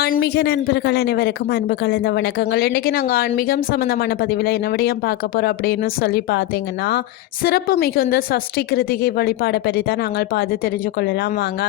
ஆன்மீக நண்பர்கள் அனைவருக்கும் அன்பு கலந்த வணக்கங்கள். இன்றைக்கி நாங்கள் ஆன்மீகம் சம்மந்தமான பதிவில் என்ன விடயம் பார்க்க போகிறோம் அப்படின்னு சொல்லி பார்த்தீங்கன்னா சிறப்பு மிகுந்த சஷ்டி கிருத்திகை வழிபாடை பற்றி தான் நாங்கள் பார்த்து தெரிஞ்சு கொள்ளலாம். வாங்க.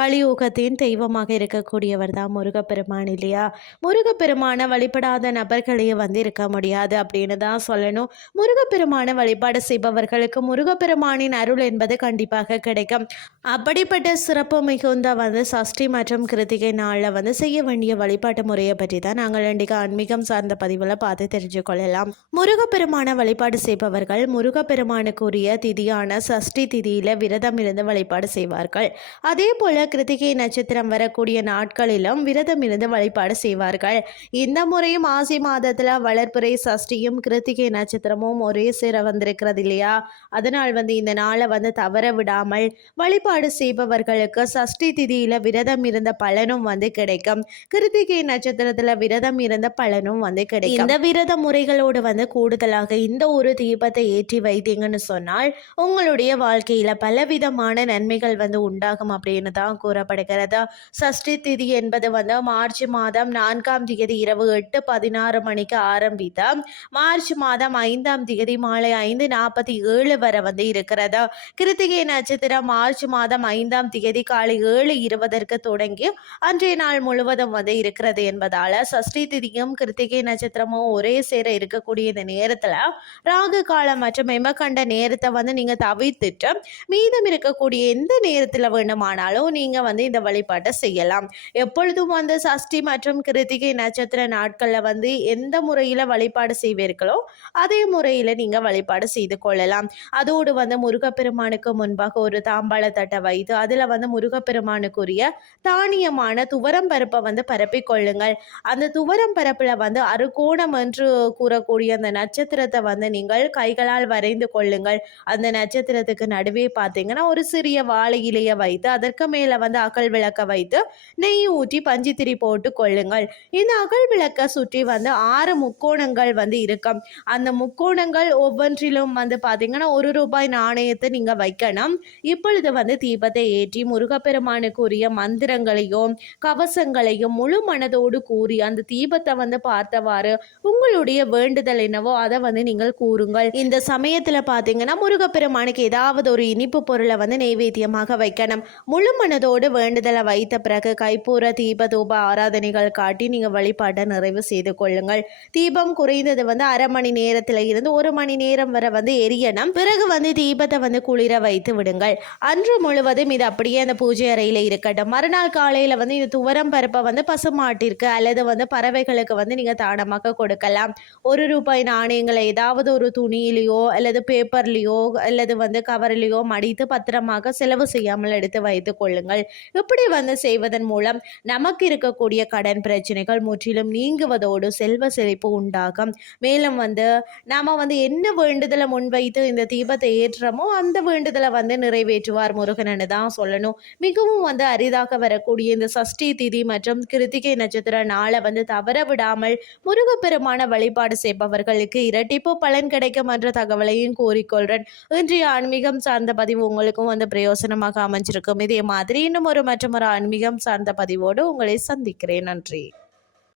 கலியுகத்தின் தெய்வமாக இருக்கக்கூடியவர் தான் முருகப்பெருமான் இல்லையா? முருகப்பெருமானை வழிபடாத நபர்களையே வந்து இருக்க முடியாது அப்படின்னு தான் சொல்லணும். முருகப்பெருமானை வழிபாடு செய்பவர்களுக்கு முருகப்பெருமானின் அருள் என்பது கண்டிப்பாக கிடைக்கும். அப்படிப்பட்ட சிறப்பு மிகுந்த வந்து சஷ்டி மற்றும் கிருத்திகை நாளில் வந்து செய்ய வேண்டிய வழிபாட்டு முறையை பற்றி தான் நாங்கள் இன்றைக்கு ஆன்மீகம் சார்ந்த பதிவில் பார்த்து தெரிஞ்சு கொள்ளலாம் முருகப்பெருமான வழிபாடு செய்பவர்கள் முருகப்பெருமானுக்குரிய திதியான சஷ்டி திதியில் விரதம் இருந்து வழிபாடு செய்வார்கள். அதே போல கிருத்திகை நட்சத்திரம் வரக்கூடிய நாட்களிலும் விரதம் இருந்து வழிபாடு செய்வார்கள். இந்த முறையும் ஆசி மாதத்தில் வளர்ப்புரை சஷ்டியும் கிருத்திகை நட்சத்திரமும் ஒரே சேர வந்திருக்கிறது இல்லையா? அதனால் வந்து இந்த நாளை வந்து தவற விடாமல் வழிபாடு செய்பவர்களுக்கு சஷ்டி திதியில விரதம் இருந்த பலனும் வந்து கிடைக்கும். கிருத்திகை நட்சத்திரத்துல விரதம் இருந்த பலனும் வந்து கிடைக்கும். இந்த விரத முறைகளோடு வந்து கூடுதலாக இந்த ஒரு தீபத்தை ஏற்றி வைத்தீங்கன்னு சொன்னால் உங்களுடைய வாழ்க்கையில பலவிதமான நன்மைகள் வந்து உண்டாகும் அப்படின்னு தான் கூறப்படுகிறது. சஷ்டி திதி என்பது வந்து மார்ச் மாதம் நான்காம் தேதி இரவு எட்டு பதினாறு மணிக்கு ஆரம்பித்த மார்ச் மாதம் ஐந்தாம் தேதி மாலை ஐந்து நாற்பத்தி ஏழு வரை வந்து இருக்கிறது. கிருத்திகை நட்சத்திரம் மார்ச் மாதம் ஐந்தாம் தேதி காலை ஏழு இருபதற்கு தொடங்கி அன்றைய நாள் முழுவதும் வந்து இருக்கிறது என்பதால சஷ்டி திதியும் கிருத்திகை நட்சத்திரமும் ஒரே சேர இருக்கக்கூடிய இந்த நேரத்தில் ராகு காலம் மற்றும் எமகண்ட நேரத்தை வந்து நீங்கள் தவிர்த்துட்டு மீதம் இருக்கக்கூடிய எந்த நேரத்தில் வேண்டுமானாலும் நீங்கள் வந்து இந்த வழிபாட்டை செய்யலாம். எப்பொழுதும் வந்து சஷ்டி மற்றும் கிருத்திகை நட்சத்திர நாட்களில் வந்து எந்த முறையில் வழிபாடு செய்வீர்களோ அதே முறையில் நீங்கள் வழிபாடு செய்து கொள்ளலாம். அதோடு வந்து முருகப்பெருமானுக்கு முன்பாக ஒரு தாம்பாள தட்டை வைத்து அதில் வந்து முருகப்பெருமானுக்குரிய தானியமான துவரம் பருப்பை வந்து பரப்பி கொள்ளுங்கள் அந்த துவரம் பரப்பில் வந்து அறுகோணம் என்று கூறக்கூடிய அந்த நட்சத்திரத்தை வந்து நீங்கள் கைகளால் வரைந்து கொள்ளுங்கள். அந்த நட்சத்திரத்துக்கு நடுவே பார்த்தீங்கன்னா ஒரு சிறிய வாழை இலையை வைத்து அதற்கு மேலே வந்து அகல் விளக்க வைத்து நெய் ஊற்றி பஞ்சித்திரி போட்டு கொள்ளுங்கள். இந்த அகல் விளக்கை சுற்றி வந்து ஆறு முக்கோணங்கள் வந்து இருக்கும். அந்த முக்கோணங்கள் ஒவ்வொன்றிலும் வந்து பார்த்தீங்கன்னா ஒரு ரூபாய் நாணயத்தை நீங்கள் வைக்கணும். இப்பொழுது வந்து தீபத்தை ஏற்றி முருகப்பெருமானுக்குரிய மந்திரங்களையும் கவசங்களையும் முழு மனதோடு கூறி அந்த தீபத்தை வந்து பார்த்தவாறு உங்களுடைய வேண்டுதல் என்னவோ அதை வந்து நீங்கள் கூறுங்கள். இந்த சமயத்தில் பார்த்தீங்கன்னா முருகப்பெருமானுக்கு ஏதாவது ஒரு இனிப்பு பொருளை வந்து நைவேத்தியமாக வைக்கணும். முழு மனதோடு வேண்டுதலை வைத்த பிறகு கைப்பூர தீப தூப ஆராதனைகள் காட்டி நீங்கள் வழிபாட்டை நிறைவு செய்து கொள்ளுங்கள். தீபம் குறைந்தது வந்து அரை மணி நேரத்தில் இருந்து ஒரு மணி நேரம் வரை வந்து எரியணும். பிறகு வந்து தீபத்தை வந்து குளிர வைத்து விடுங்கள். அன்று முழுவதும் இது அப்படியே அந்த பூஜை அறையில் இருக்கட்டும். மறுநாள் காலையில் வந்து இந்த துவரம் பருப்பை வந்து பசுமாட்டிற்கு அல்லது வந்து பறவைகளுக்கு வந்து நீங்கள் தானமாக கொடுக்கலாம். ஒரு ரூபாய் நாணயங்களை ஏதாவது ஒரு துணியிலையோ அல்லது பேப்பர்லேயோ அல்லது வந்து கவர்லேயோ மடித்து பத்திரமாக செலவு செய்யாமல் எடுத்து வைத்து கொள்ளுங்கள். இப்படி வந்து செய்வதன் மூலம் நமக்கு இருக்கக்கூடிய கடன் பிரச்சனைகள் முற்றிலும் நீங்குவதோடு செல்வ செழிப்பு உண்டாகும். மேலும் வந்து நாம் வந்து என்ன வேண்டுதலை முன்வைத்து இந்த தீபத்தை ஏற்றுறோமோ அந்த வேண்டுதலை வந்து நிறைவேற்றுவார் முருகனன்னு தான் சொல்லணும். மிகவும் வந்து அரிதாக வரக்கூடிய இந்த சஷ்டி திதி மற்றும் கிருத்திகை நட்சத்திர நாளை வந்து தவற விடாமல் முருகப்பெருமான வழிபாடு செய்பவர்களுக்கு இரட்டிப்பு பலன் கிடைக்கும் என்ற தகவலையும் கூறிக்கொள்கிறேன் இன்றைய ஆன்மீகம் சார்ந்த பதிவு உங்களுக்கும் வந்து பிரயோசனமாக அமைஞ்சிருக்கும். இதே மாதிரி இன்னும் ஒரு மற்றும் ஒரு ஆன்மீகம் சார்ந்த பதிவோடு உங்களை சந்திக்கிறேன். நன்றி.